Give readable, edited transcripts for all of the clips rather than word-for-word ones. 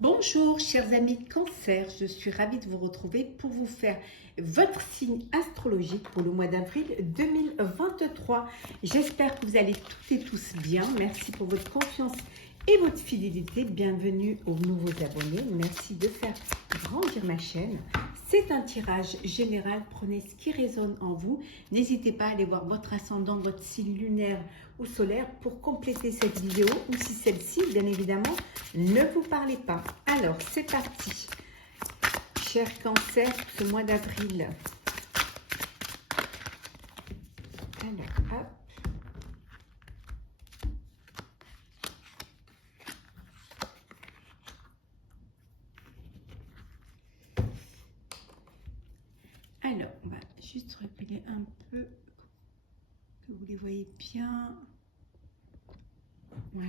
Bonjour chers amis Cancer, je suis ravie de vous retrouver pour vous faire votre signe astrologique pour le mois d'avril 2023. J'espère que vous allez toutes et tous bien. Merci pour votre confiance et votre fidélité. Bienvenue aux nouveaux abonnés. Merci de faire grandir ma chaîne. C'est un tirage général. Prenez ce qui résonne en vous. N'hésitez pas à aller voir votre ascendant, votre signe lunaire ou solaire pour compléter cette vidéo ou si celle-ci, bien évidemment, ne vous parlez pas. Alors, c'est parti. Cher Cancer, ce mois d'avril. Alors, hop. Alors, on va juste reculer un peu, que vous les voyez bien. Voilà.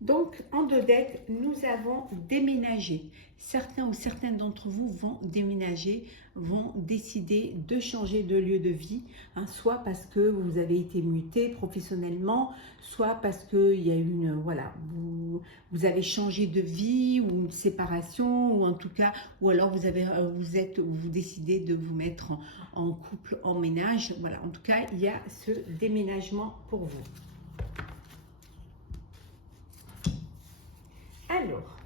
Donc, en deux decks, nous avons déménagé. Certains ou certaines d'entre vous vont déménager, vont décider de changer de lieu de vie, soit parce que vous avez été muté professionnellement, soit parce qu'il y a une, voilà, vous avez changé de vie ou une séparation, ou en tout cas, ou alors vous décidez de vous mettre en couple, en ménage. Voilà, en tout cas, il y a ce déménagement pour vous. Alors,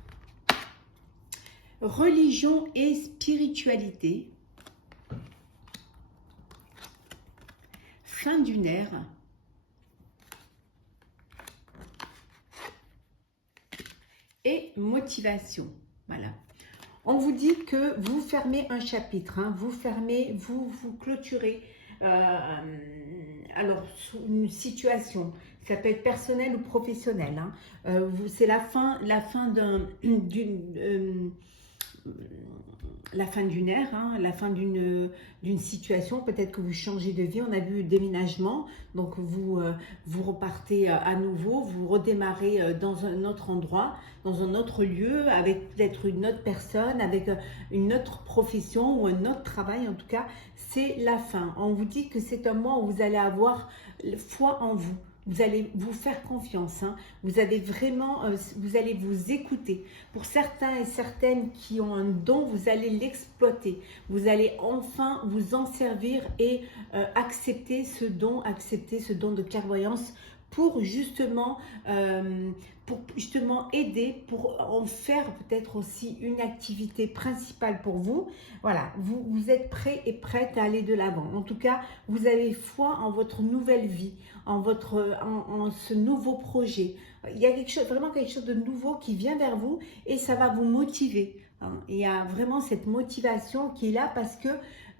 religion et spiritualité, fin d'une ère, et motivation. Voilà. On vous dit que vous fermez un chapitre, vous fermez, vous clôturez alors une situation. Ça peut être personnel ou professionnel. C'est la fin d'une ère, la fin d'une situation. Peut-être que vous changez de vie. On a vu déménagement, donc vous repartez à nouveau, vous redémarrez dans un autre endroit, dans un autre lieu, avec peut-être une autre personne, avec une autre profession ou un autre travail. En tout cas, c'est la fin. On vous dit que c'est un mois où vous allez avoir foi en vous. Vous allez vous faire confiance, vous allez vraiment, vous allez vous écouter. Pour certains et certaines qui ont un don, vous allez l'exploiter. Vous allez enfin vous en servir et accepter ce don de clairvoyance pour justement aider, pour en faire peut-être aussi une activité principale pour vous. Voilà, vous êtes prêts et prêtes à aller de l'avant. En tout cas, vous avez foi en votre nouvelle vie, en ce nouveau projet. Il y a vraiment quelque chose de nouveau qui vient vers vous et ça va vous motiver. Il y a vraiment cette motivation qui est là parce que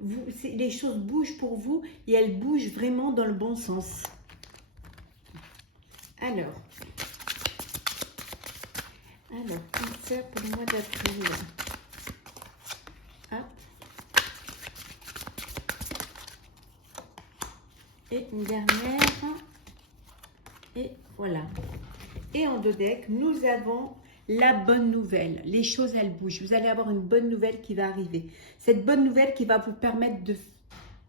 les choses bougent pour vous et elles bougent vraiment dans le bon sens. Alors, Cancer pour le mois d'avril. Hop. Et une dernière. Et voilà. Et en deux decks, nous avons la bonne nouvelle. Les choses, elles bougent. Vous allez avoir une bonne nouvelle qui va arriver. Cette bonne nouvelle qui va vous permettre de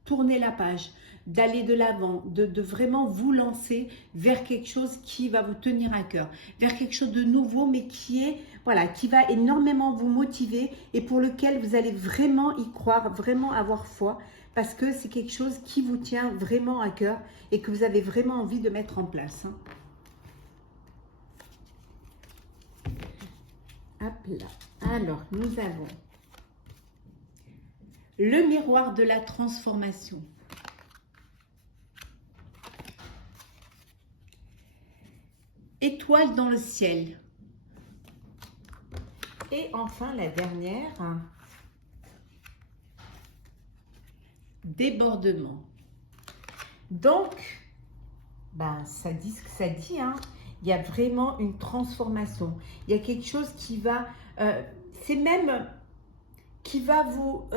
tourner la page, d'aller de l'avant, de vraiment vous lancer vers quelque chose qui va vous tenir à cœur, vers quelque chose de nouveau, mais qui va énormément vous motiver et pour lequel vous allez vraiment y croire, vraiment avoir foi, parce que c'est quelque chose qui vous tient vraiment à cœur et que vous avez vraiment envie de mettre en place. Hop là. Alors, nous avons le miroir de la transformation. Étoile dans le ciel. Et enfin, la dernière, débordement. Donc, ça dit ce que ça dit, Il y a vraiment une transformation. Il y a quelque chose qui va... c'est même... qui va vous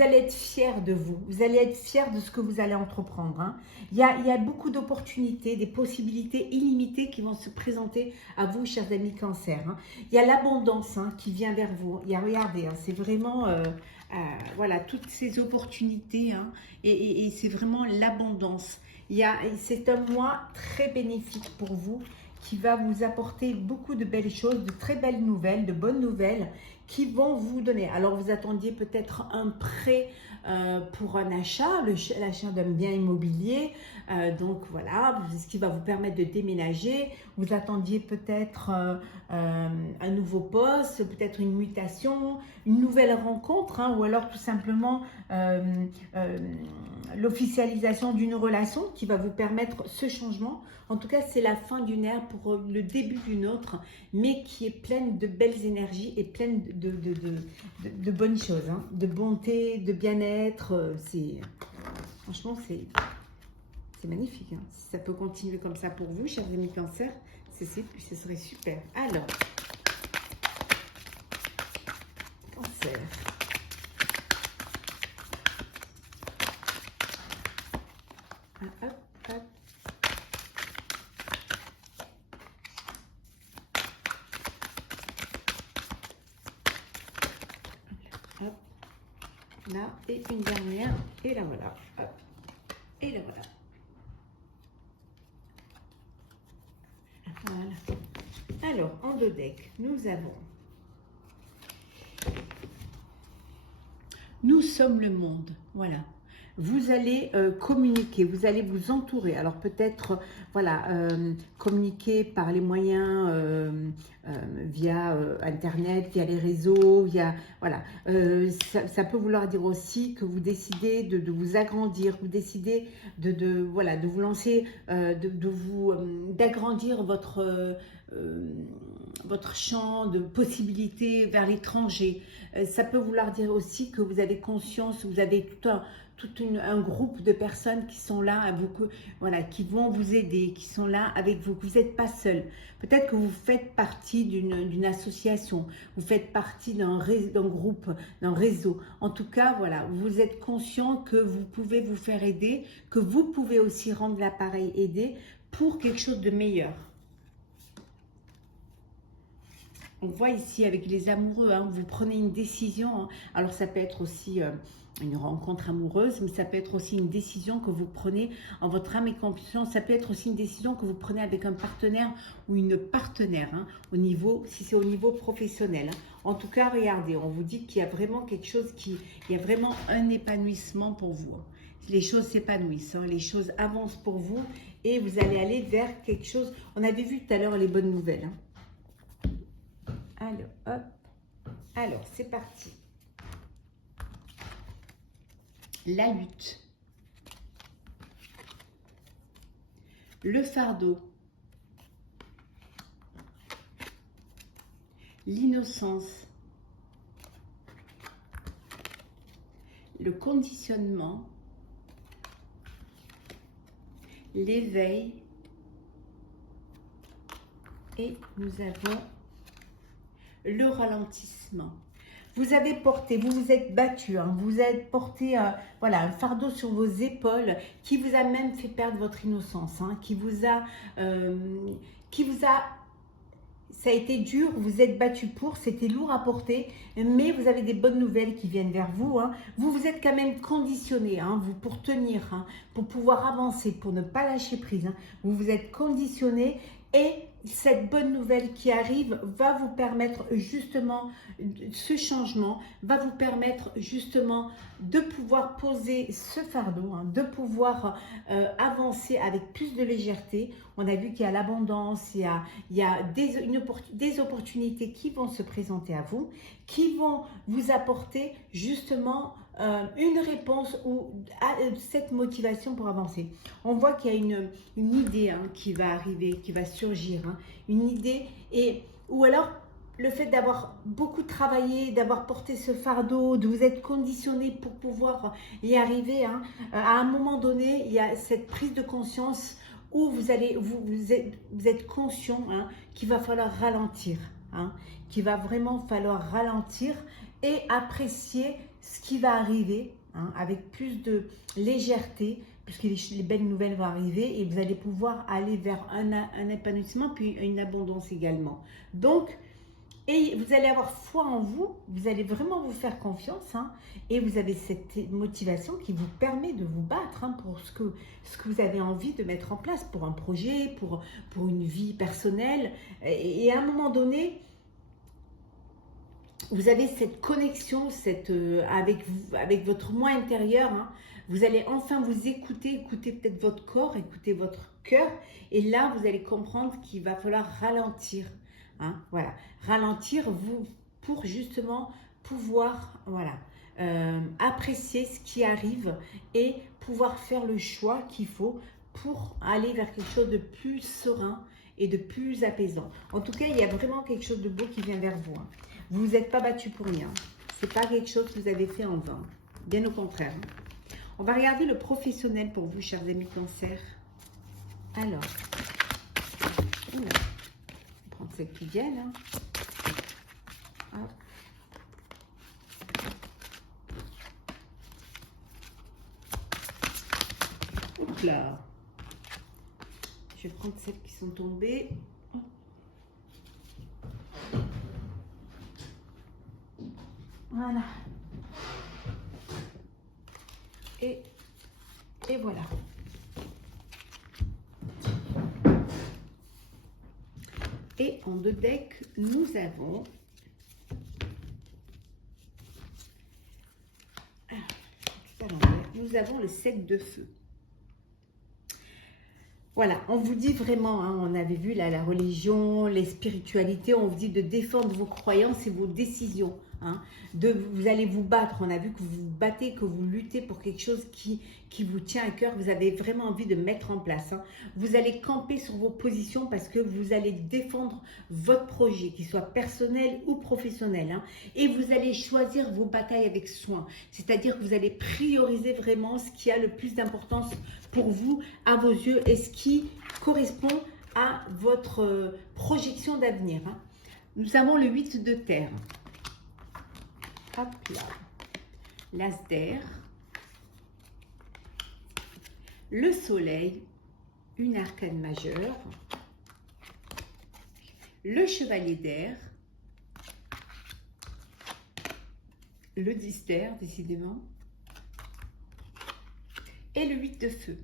allez être fiers de vous. Vous allez être fiers de ce que vous allez entreprendre. Il y a beaucoup d'opportunités, des possibilités illimitées qui vont se présenter à vous, chers amis Cancer. Il y a l'abondance qui vient vers vous. Il y a, regardez, c'est vraiment... voilà, toutes ces opportunités et c'est vraiment l'abondance. C'est un mois très bénéfique pour vous qui va vous apporter beaucoup de belles choses, de très belles nouvelles, de bonnes nouvelles qui vont vous donner. Alors vous attendiez peut-être un prêt pour un achat, l'achat d'un bien immobilier, donc voilà, ce qui va vous permettre de déménager. Vous attendiez peut-être un nouveau poste, peut-être une mutation, une nouvelle rencontre, hein, ou alors tout simplement l'officialisation d'une relation qui va vous permettre ce changement. En tout cas, c'est la fin d'une ère pour le début d'une autre, mais qui est pleine de belles énergies et pleine de bonnes choses, hein, de bonté, de bien-être. Franchement, c'est magnifique. Hein. Si ça peut continuer comme ça pour vous, chers amis Cancer, ce serait super. Alors, Cancer. Hop, hop. Hop. Là, et une dernière, et là voilà. Hop. Et là voilà. Voilà. Alors, en deux decks, nous avons Nous sommes le monde. Voilà. Vous allez communiquer, vous allez vous entourer. Alors peut-être, voilà, communiquer par les moyens via Internet, via les réseaux, via, voilà. Ça peut vouloir dire aussi que vous décidez de vous agrandir, vous décidez voilà, de vous lancer, d'agrandir votre champ de possibilités vers l'étranger. Ça peut vouloir dire aussi que vous avez conscience, vous avez tout un groupe de personnes qui sont là, voilà, qui vont vous aider, qui sont là avec vous, que vous n'êtes pas seul. Peut-être que vous faites partie d'une association, vous faites partie d'un groupe, d'un réseau. En tout cas, voilà, vous êtes conscient que vous pouvez vous faire aider, que vous pouvez aussi rendre l'appareil aider pour quelque chose de meilleur. On voit ici avec les amoureux, hein, vous prenez une décision. Hein. Alors ça peut être aussi une rencontre amoureuse, mais ça peut être aussi une décision que vous prenez en votre âme et conscience. Ça peut être aussi une décision que vous prenez avec un partenaire ou une partenaire, hein, si c'est au niveau professionnel. Hein. En tout cas, regardez, on vous dit qu'il y a vraiment quelque chose il y a vraiment un épanouissement pour vous. Hein. Les choses s'épanouissent, hein, les choses avancent pour vous et vous allez aller vers quelque chose. On avait vu tout à l'heure les bonnes nouvelles. Hein. Alors, hop. Alors, c'est parti. La lutte. Le fardeau. L'innocence. Le conditionnement. L'éveil. Et nous avons le ralentissement. Vous avez porté, vous vous êtes battu, hein, vous avez porté voilà, un fardeau sur vos épaules qui vous a même fait perdre votre innocence, hein, ça a été dur, vous êtes battu pour, c'était lourd à porter, mais vous avez des bonnes nouvelles qui viennent vers vous. Hein. Vous vous êtes quand même conditionné, hein, pour tenir, hein, pour pouvoir avancer, pour ne pas lâcher prise. Hein. Vous vous êtes conditionné et cette bonne nouvelle qui arrive va vous permettre justement, ce changement va vous permettre justement de pouvoir poser ce fardeau, hein, de pouvoir avancer avec plus de légèreté. On a vu qu'il y a l'abondance, il y a des opportunités qui vont se présenter à vous, qui vont vous apporter justement une réponse ou cette motivation pour avancer. On voit qu'il y a une idée, hein, qui va arriver, qui va surgir, hein, une idée, ou alors le fait d'avoir beaucoup travaillé, d'avoir porté ce fardeau, de vous être conditionné pour pouvoir y arriver, hein, à un moment donné, il y a cette prise de conscience où vous êtes conscient, hein, qu'il va falloir ralentir, hein, qu'il va vraiment falloir ralentir et apprécier ce qui va arriver, hein, avec plus de légèreté, puisque les belles nouvelles vont arriver et vous allez pouvoir aller vers un épanouissement puis une abondance également. Donc, Et vous allez avoir foi en vous, vous allez vraiment vous faire confiance, hein, et vous avez cette motivation qui vous permet de vous battre, hein, pour ce que vous avez envie de mettre en place, pour un projet, pour une vie personnelle. Et à un moment donné, vous avez cette connexion avec votre moi intérieur, hein. Vous allez enfin vous écouter peut-être votre corps, écouter votre cœur, et là vous allez comprendre qu'il va falloir ralentir, hein, voilà, ralentir pour justement pouvoir, voilà, apprécier ce qui arrive et pouvoir faire le choix qu'il faut pour aller vers quelque chose de plus serein et de plus apaisant. En tout cas, il y a vraiment quelque chose de beau qui vient vers vous, hein. Vous ne vous êtes pas battu pour rien. Ce n'est pas quelque chose que vous avez fait en vain. Bien au contraire. On va regarder le professionnel pour vous, chers amis Cancer. Alors, on va prendre cette qui vienne, hein. Hop. Hop là. Je vais prendre celles qui sont tombées. Voilà. Et voilà. Et en deux decks, nous avons le 7 de feu. Voilà, on vous dit vraiment, hein, on avait vu là la religion, les spiritualités, on vous dit de défendre vos croyances et vos décisions. Hein, vous allez vous battre, on a vu que vous vous battez, que vous luttez pour quelque chose qui vous tient à cœur, vous avez vraiment envie de mettre en place. Hein. Vous allez camper sur vos positions parce que vous allez défendre votre projet, qu'il soit personnel ou professionnel. Hein, et vous allez choisir vos batailles avec soin, c'est-à-dire que vous allez prioriser vraiment ce qui a le plus d'importance pour vous, à vos yeux, et ce qui correspond à votre projection d'avenir. Hein. Nous avons le 8 de terre. Hop là, l'as d'air, le soleil, une arcane majeure, le chevalier d'air, le 10 d'air, décidément, et le 8 de feu.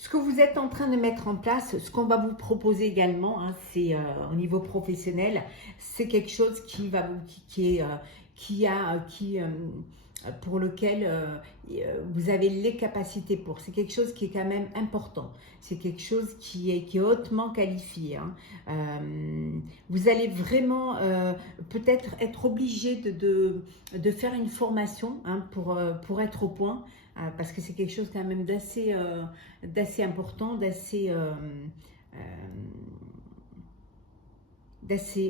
Ce que vous êtes en train de mettre en place, ce qu'on va vous proposer également, hein, c'est au niveau professionnel, c'est quelque chose pour lequel vous avez les capacités pour. C'est quelque chose qui est quand même important. C'est quelque chose qui est hautement qualifié. Hein. Vous allez vraiment peut-être être obligé de faire une formation, hein, pour être au point. Parce que c'est quelque chose quand même d'assez important, d'assez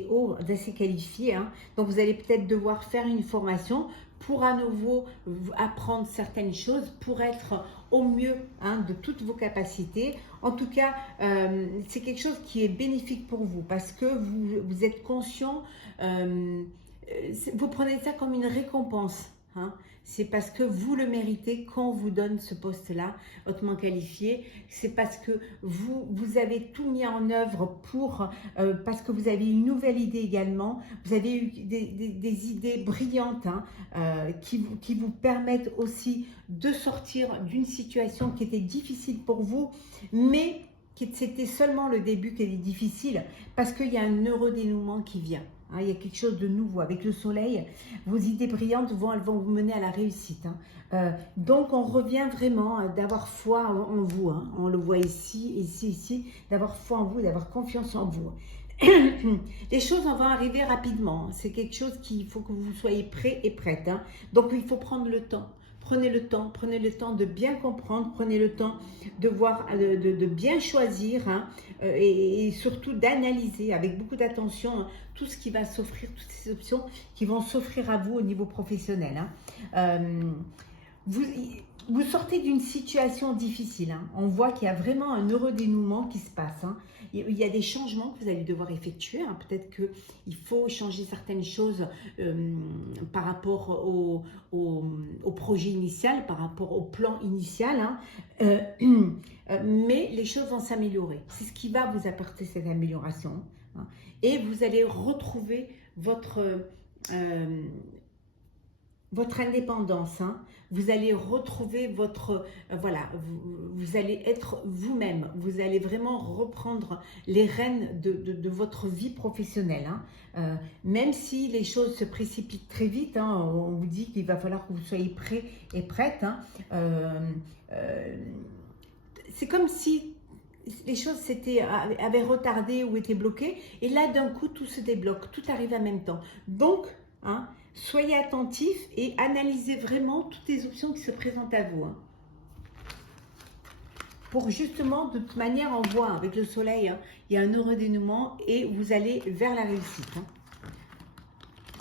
haut, d'assez qualifié. Hein. Donc vous allez peut-être devoir faire une formation pour à nouveau apprendre certaines choses, pour être au mieux, hein, de toutes vos capacités. En tout cas, c'est quelque chose qui est bénéfique pour vous parce que vous êtes conscient, vous prenez ça comme une récompense. Hein. C'est parce que vous le méritez qu'on vous donne ce poste-là, hautement qualifié. C'est parce que vous avez tout mis en œuvre parce que vous avez une nouvelle idée également. Vous avez eu des idées brillantes, hein, qui vous permettent aussi de sortir d'une situation qui était difficile pour vous, mais c'était seulement le début qui était difficile parce qu'il y a un heureux dénouement qui vient. Hein, il y a quelque chose de nouveau. Avec le soleil, vos idées brillantes elles vont vous mener à la réussite. Hein. Donc, on revient vraiment d'avoir foi en vous. Hein. On le voit ici, d'avoir foi en vous, d'avoir confiance en vous. Les choses vont arriver rapidement. C'est quelque chose qu'il faut que vous soyez prêts et prêtes. Hein. Donc, il faut prendre le temps. Prenez le temps de bien comprendre, prenez le temps de voir, de bien choisir, hein, et surtout d'analyser avec beaucoup d'attention, hein, tout ce qui va s'offrir, toutes ces options qui vont s'offrir à vous au niveau professionnel. Hein. vous sortez d'une situation difficile. Hein. On voit qu'il y a vraiment un heureux dénouement qui se passe. Hein. Il y a des changements que vous allez devoir effectuer. Hein. Peut-être qu'il faut changer certaines choses par rapport au projet initial, par rapport au plan initial. Hein. Mais les choses vont s'améliorer. C'est ce qui va vous apporter cette amélioration. Hein. Et vous allez retrouver votre indépendance, hein. Vous allez retrouver votre, voilà, vous allez être vous-même, vous allez vraiment reprendre les rênes de votre vie professionnelle, hein. Même si les choses se précipitent très vite, hein, on vous dit qu'il va falloir que vous soyez prêts et prêtes, hein. C'est comme si les choses avaient retardé ou étaient bloquées, et là d'un coup tout se débloque, tout arrive en même temps. Donc, hein, soyez attentifs et analysez vraiment toutes les options qui se présentent à vous. Hein. Pour justement, de toute manière, on voit avec le soleil, hein, il y a un heureux dénouement et vous allez vers la réussite. Hein.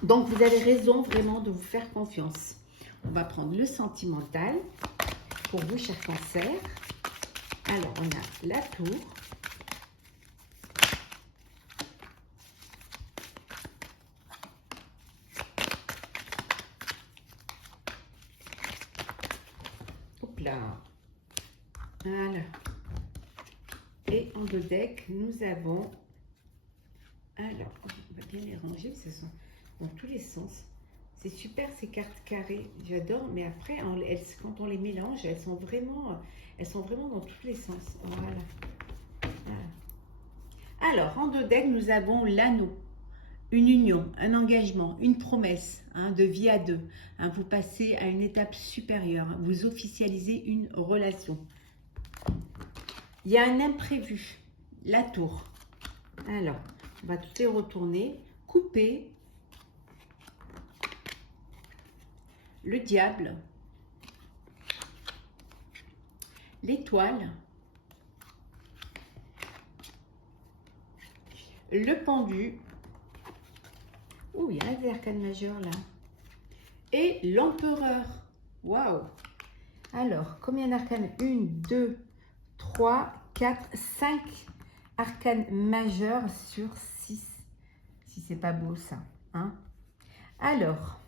Donc, vous avez raison vraiment de vous faire confiance. On va prendre le sentimental pour vous, chers cancers. Alors, on a la tour. Là. Voilà. Et en deux decks, nous avons... Alors, on va bien les ranger, ce sont dans tous les sens. C'est super ces cartes carrées, j'adore, mais après, quand on les mélange, elles sont vraiment dans tous les sens. Voilà. Voilà. Alors, en deux decks, nous avons l'anneau. Une union, un engagement, une promesse, hein, de vie à deux. Hein, vous passez à une étape supérieure. Hein, vous officialisez une relation. Il y a un imprévu. La tour. Alors, on va toutes les retourner. Couper. Le diable. L'étoile. Le pendu. Oh, il y a des arcanes majeures là. Et l'empereur. Waouh. Alors, combien d'arcanes? 1, 2, 3, 4, 5 arcanes majeures sur 6. Si c'est pas beau ça. Hein? Alors,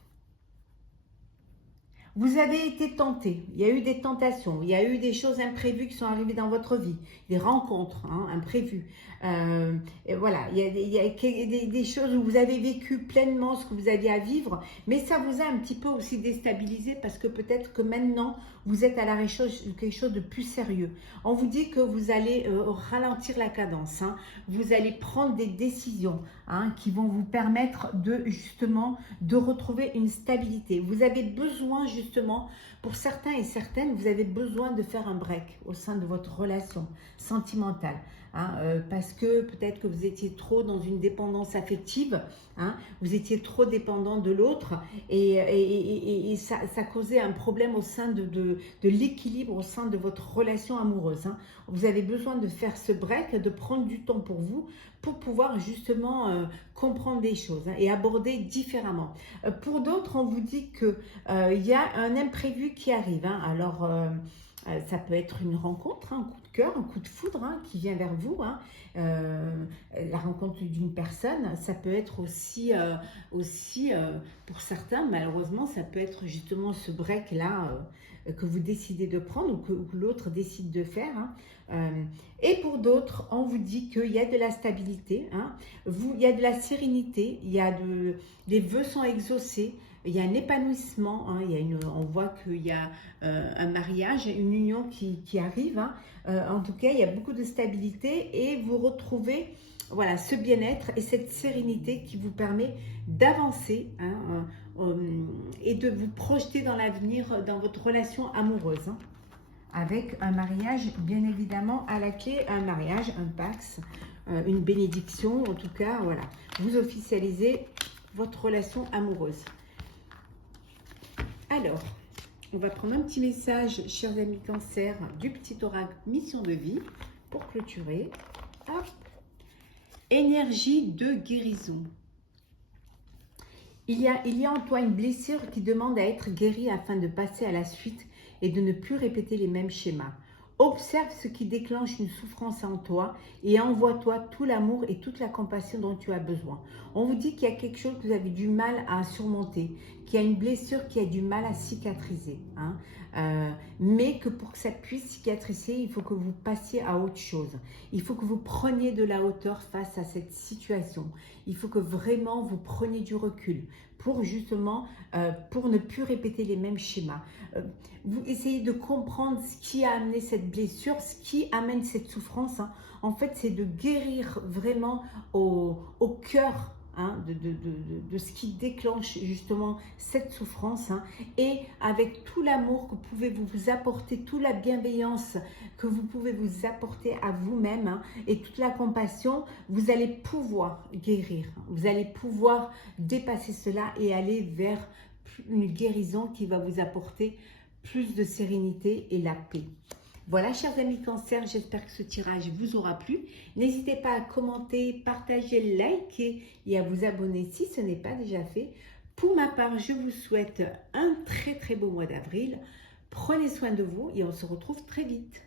vous avez été tenté, il y a eu des tentations, il y a eu des choses imprévues qui sont arrivées dans votre vie, des rencontres, hein, imprévues. Et voilà, il y a des choses où vous avez vécu pleinement ce que vous aviez à vivre, mais ça vous a un petit peu aussi déstabilisé parce que peut-être que maintenant, vous êtes à la recherche de quelque chose de plus sérieux. On vous dit que vous allez ralentir la cadence, hein, vous allez prendre des décisions, hein, qui vont vous permettre justement de retrouver une stabilité. Vous avez besoin justement, pour certains et certaines, vous avez besoin de faire un break au sein de votre relation sentimentale. Hein, parce que peut-être que vous étiez trop dans une dépendance affective, hein, vous étiez trop dépendant de l'autre et ça causait un problème au sein de l'équilibre au sein de votre relation amoureuse. Hein. Vous avez besoin de faire ce break, de prendre du temps pour vous, pour pouvoir justement comprendre des choses, hein, et aborder différemment. Pour d'autres, on vous dit qu'il y a un imprévu qui arrive. Hein. Alors, ça peut être une rencontre, hein, un coup de cœur, un coup de foudre, hein, qui vient vers vous. Hein. La rencontre d'une personne, ça peut être aussi, pour certains, malheureusement, ça peut être justement ce break-là que vous décidez de prendre ou que l'autre décide de faire. Hein. Et pour d'autres, on vous dit qu'il y a de la stabilité, hein, il y a de la sérénité, les vœux sont exaucés. Il y a un épanouissement, hein, on voit qu'il y a un mariage, une union qui arrive. Hein. En tout cas, il y a beaucoup de stabilité et vous retrouvez, voilà, ce bien-être et cette sérénité qui vous permet d'avancer, hein, et de vous projeter dans l'avenir, dans votre relation amoureuse. Hein, avec un mariage, bien évidemment, à la clé, un mariage, un pax, une bénédiction, en tout cas, voilà. Vous officialisez votre relation amoureuse. Alors, on va prendre un petit message, chers amis Cancer, du petit oracle Mission de vie pour clôturer. Hop. Énergie de guérison. Il y a en toi une blessure qui demande à être guérie afin de passer à la suite et de ne plus répéter les mêmes schémas. Observe ce qui déclenche une souffrance en toi et envoie-toi tout l'amour et toute la compassion dont tu as besoin. On vous dit qu'il y a quelque chose que vous avez du mal à surmonter, qu'il y a une blessure qui a du mal à cicatriser. Mais que pour que ça puisse cicatriser, il faut que vous passiez à autre chose. Il faut que vous preniez de la hauteur face à cette situation. Il faut que vraiment vous preniez du recul pour justement, pour ne plus répéter les mêmes schémas. Vous essayez de comprendre ce qui a amené cette blessure, ce qui amène cette souffrance. En fait, c'est de guérir vraiment au cœur de ce qui déclenche justement cette souffrance, et avec tout l'amour que pouvez vous apporter, toute la bienveillance que vous pouvez vous apporter à vous-même, et toute la compassion, vous allez pouvoir guérir, vous allez pouvoir dépasser cela et aller vers une guérison qui va vous apporter plus de sérénité et la paix. Voilà, chers amis Cancer, j'espère que ce tirage vous aura plu. N'hésitez pas à commenter, partager, liker et à vous abonner si ce n'est pas déjà fait. Pour ma part, je vous souhaite un très beau mois d'avril. Prenez soin de vous et on se retrouve très vite.